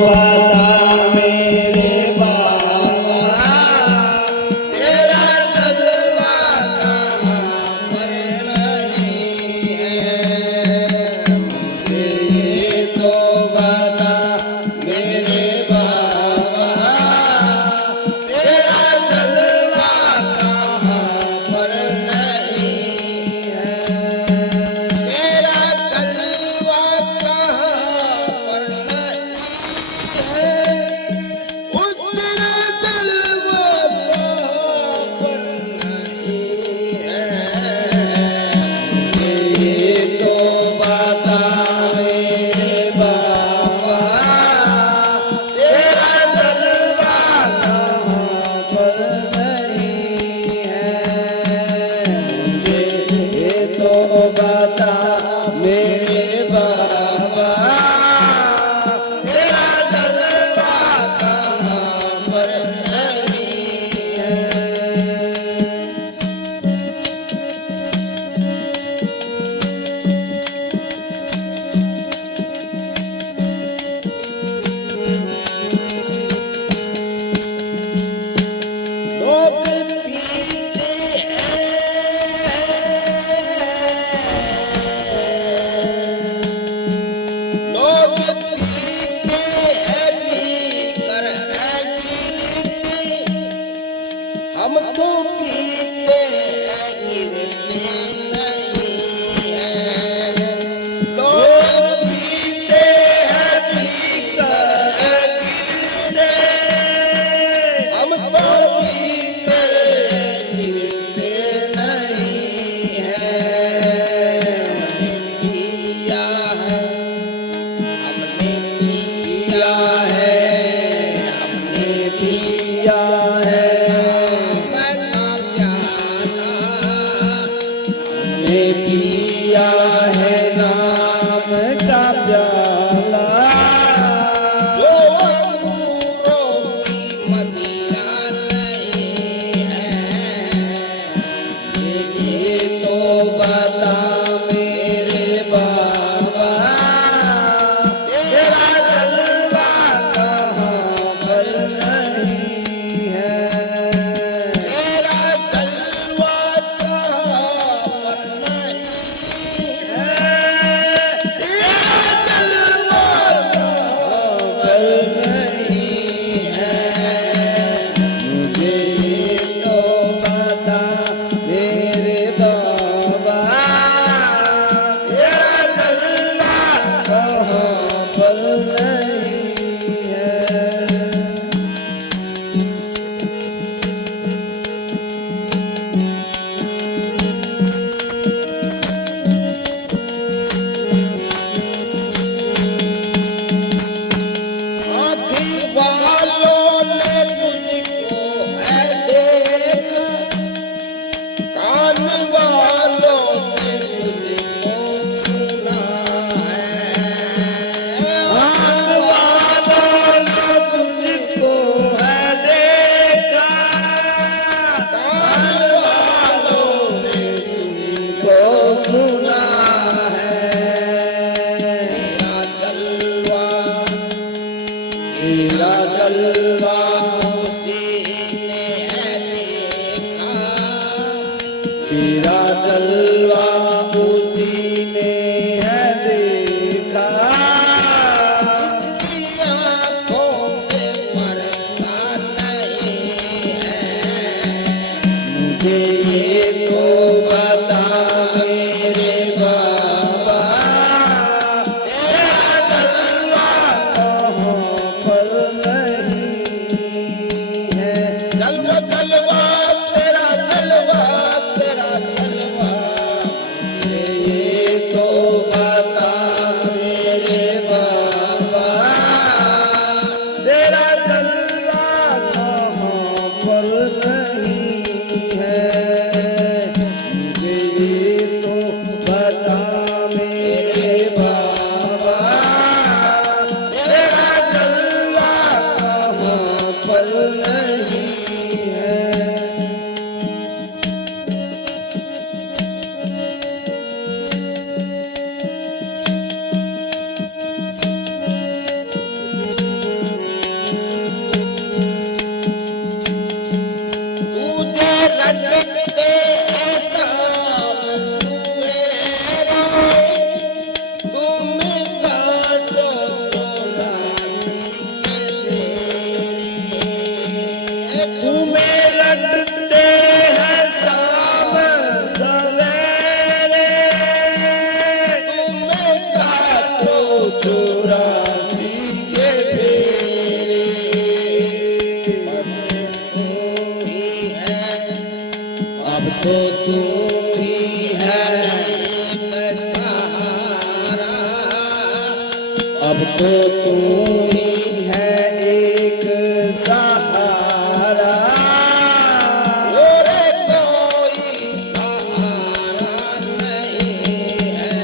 बता मेरे बाबा तेरा जलवा कहाँ पर नहीं है। मुझे ये तो बता मेरे बाबा तेरा जलवा कहाँ पर नहीं है। तेरा जलवा कहाँ पर नहीं है। उतना जलवा कहाँ पर नहीं है। ये तो बता मेरे बाबा तेरा जलवा कहाँ पर नहीं है। ये तो बता मेरे बाबा तेरा जलवा कहाँ पर नहीं है। लोग पीते हैं, लोग पीते हैं पीकर गिरते, हम तो पीते हैं गिरते नहीं हैं। लोग पीते हैं पीकर गिरते, हम तो पीते गिरते नहीं हैं। हमने पिया है, हमने पिया है मैं प्याला, हमने पिया है नाम का प्याला। जो अंगूरों की मदिरा नहीं है। ये तो बता मेरे बाबा तेरा जलवा कहाँ पर नहीं है। तेरा जलवा कहाँ पर नहीं है। तेरा जलवा कहाँ पर नहीं है। मुझे ये तो बता मेरे बाबा तेरा जलवा कहाँ पर नहीं है। आँखी वालों ने तुझको है देखा, कान वालों ने तुझको सुना है। कान वालों ने तुझको है देखा, कान वालों ने तुझको सुना है। तेरा जलवा उसी ने है देखा, तेरा जलवा उसी ने है देखा। इसकी आँखों से पड़ता नहीं है। मुझे ये तो बता मेरे बाबा तेरा जलवा कहाँ पर नहीं तू ही है एक सहारा और कोई सहारा नहीं है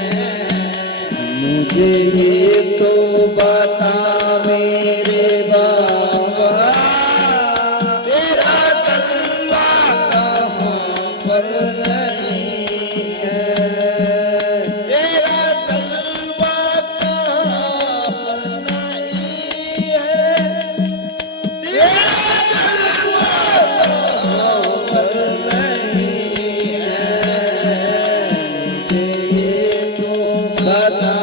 मुझे ये तो बता मेरे बाबा तेरा जलवा कहाँ पर नहीं है तेरा जलवा कहाँ पर नहीं है तेरा जलवा कहाँ पर नहीं है मुझे ये तो बता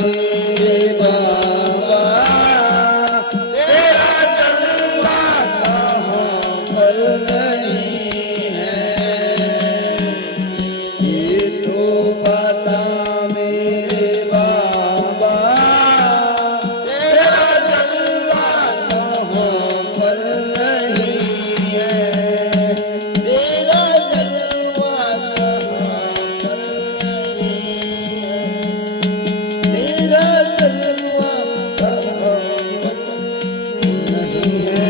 मेरे बाबा तेरा जलवा कहाँ पर नहीं है ये तो बता मेरे बाबा तेरा जलवा कहाँ पर नहीं है तेरा जलवा कहाँ पर नहीं है तेरा जलवा कहाँ पर नहीं है